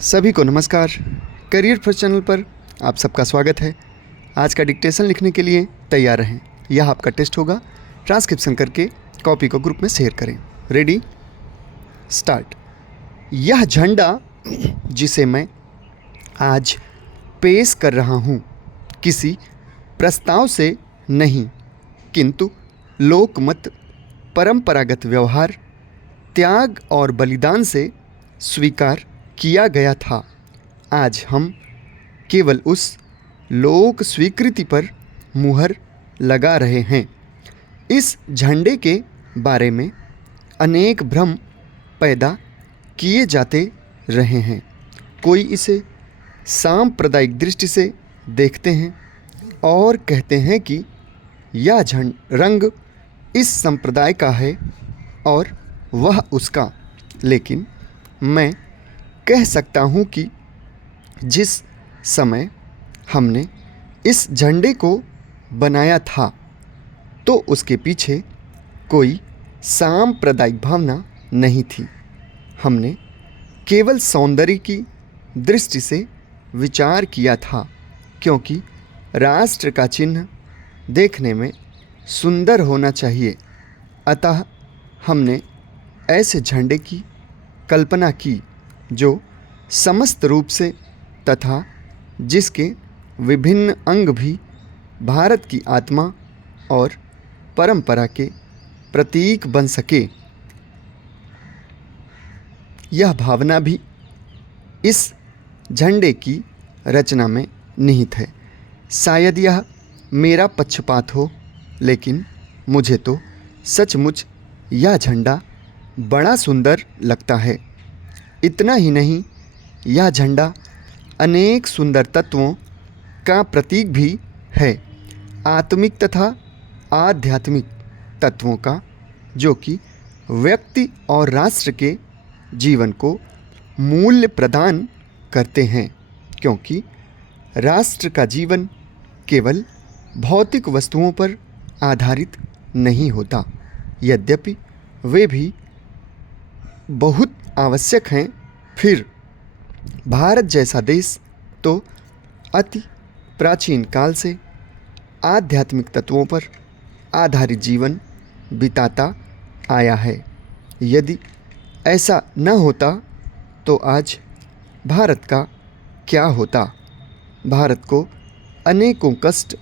सभी को नमस्कार। करियर फर्स्ट चैनल पर आप सबका स्वागत है। आज का डिक्टेशन लिखने के लिए तैयार रहें। यह आपका टेस्ट होगा। ट्रांसक्रिप्शन करके कॉपी को ग्रुप में शेयर करें। Ready, start. यह झंडा जिसे मैं आज पेश कर रहा हूँ किसी प्रस्ताव से नहीं, किंतु लोकमत, परंपरागत व्यवहार, त्याग और बलिदान से स्वीकार किया गया था। आज हम केवल उस लोक स्वीकृति पर मुहर लगा रहे हैं। इस झंडे के बारे में अनेक भ्रम पैदा किए जाते रहे हैं। कोई इसे सांप्रदायिक दृष्टि से देखते हैं और कहते हैं कि यह रंग इस संप्रदाय का है और वह उसका, लेकिन मैं कह सकता हूँ कि जिस समय हमने इस झंडे को बनाया था तो उसके पीछे कोई सांप्रदायिक भावना नहीं थी। हमने केवल सौंदर्य की दृष्टि से विचार किया था, क्योंकि राष्ट्र का चिन्ह देखने में सुंदर होना चाहिए। अतः हमने ऐसे झंडे की कल्पना की जो समस्त रूप से तथा जिसके विभिन्न अंग भी भारत की आत्मा और परंपरा के प्रतीक बन सके। यह भावना भी इस झंडे की रचना में निहित है। शायद यह मेरा पक्षपात हो, लेकिन मुझे तो सचमुच यह झंडा बड़ा सुंदर लगता है। इतना ही नहीं, यह झंडा अनेक सुंदर तत्वों का प्रतीक भी है, आत्मिक तथा आध्यात्मिक तत्वों का, जो कि व्यक्ति और राष्ट्र के जीवन को मूल्य प्रदान करते हैं। क्योंकि राष्ट्र का जीवन केवल भौतिक वस्तुओं पर आधारित नहीं होता, यद्यपि वे भी बहुत आवश्यक हैं। फिर भारत जैसा देश तो अति प्राचीन काल से आध्यात्मिक तत्वों पर आधारित जीवन बिताता आया है। यदि ऐसा न होता तो आज भारत का क्या होता। भारत को अनेकों कष्ट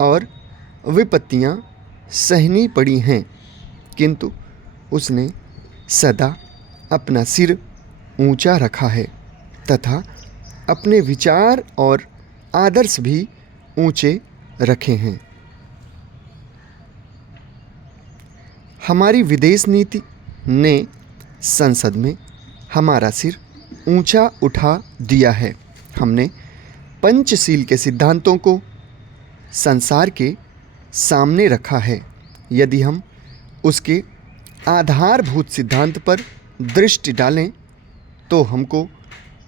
और विपत्तियां सहनी पड़ी हैं, किंतु उसने सदा अपना सिर ऊंचा रखा है तथा अपने विचार और आदर्श भी ऊंचे रखे हैं। हमारी विदेश नीति ने संसद में हमारा सिर ऊंचा उठा दिया है। हमने पंचशील के सिद्धांतों को संसार के सामने रखा है। यदि हम उसके आधारभूत सिद्धांत पर दृष्टि डालें तो हमको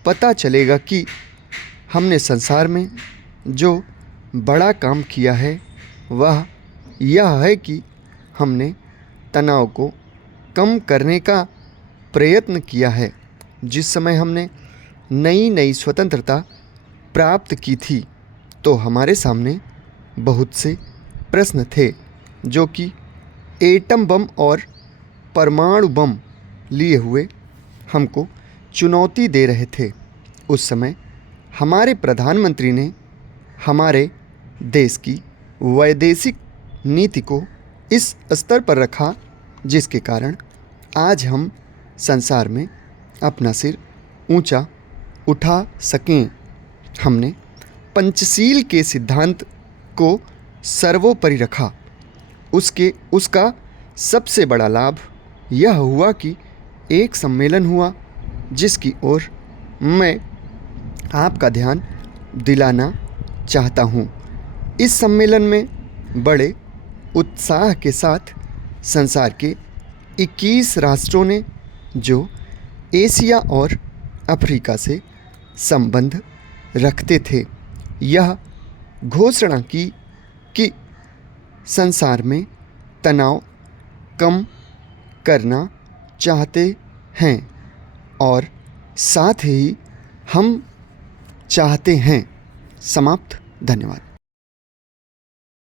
पता चलेगा कि हमने संसार में जो बड़ा काम किया है वह यह है कि हमने तनाव को कम करने का प्रयत्न किया है। जिस समय हमने नई नई स्वतंत्रता प्राप्त की थी तो हमारे सामने बहुत से प्रश्न थे, जो कि एटम बम और परमाणु बम लिए हुए हमको चुनौती दे रहे थे। उस समय हमारे प्रधानमंत्री ने हमारे देश की वैदेशिक नीति को इस स्तर पर रखा जिसके कारण आज हम संसार में अपना सिर ऊंचा उठा सकें। हमने पंचशील के सिद्धांत को सर्वोपरि रखा। उसका सबसे बड़ा लाभ यह हुआ कि एक सम्मेलन हुआ जिसकी ओर मैं आपका ध्यान दिलाना चाहता हूँ। इस सम्मेलन में बड़े उत्साह के साथ संसार के 21 राष्ट्रों ने, जो एशिया और अफ्रीका से संबंध रखते थे, यह घोषणा की कि संसार में तनाव कम करना चाहते हैं और साथ ही हम चाहते हैं। समाप्त। धन्यवाद।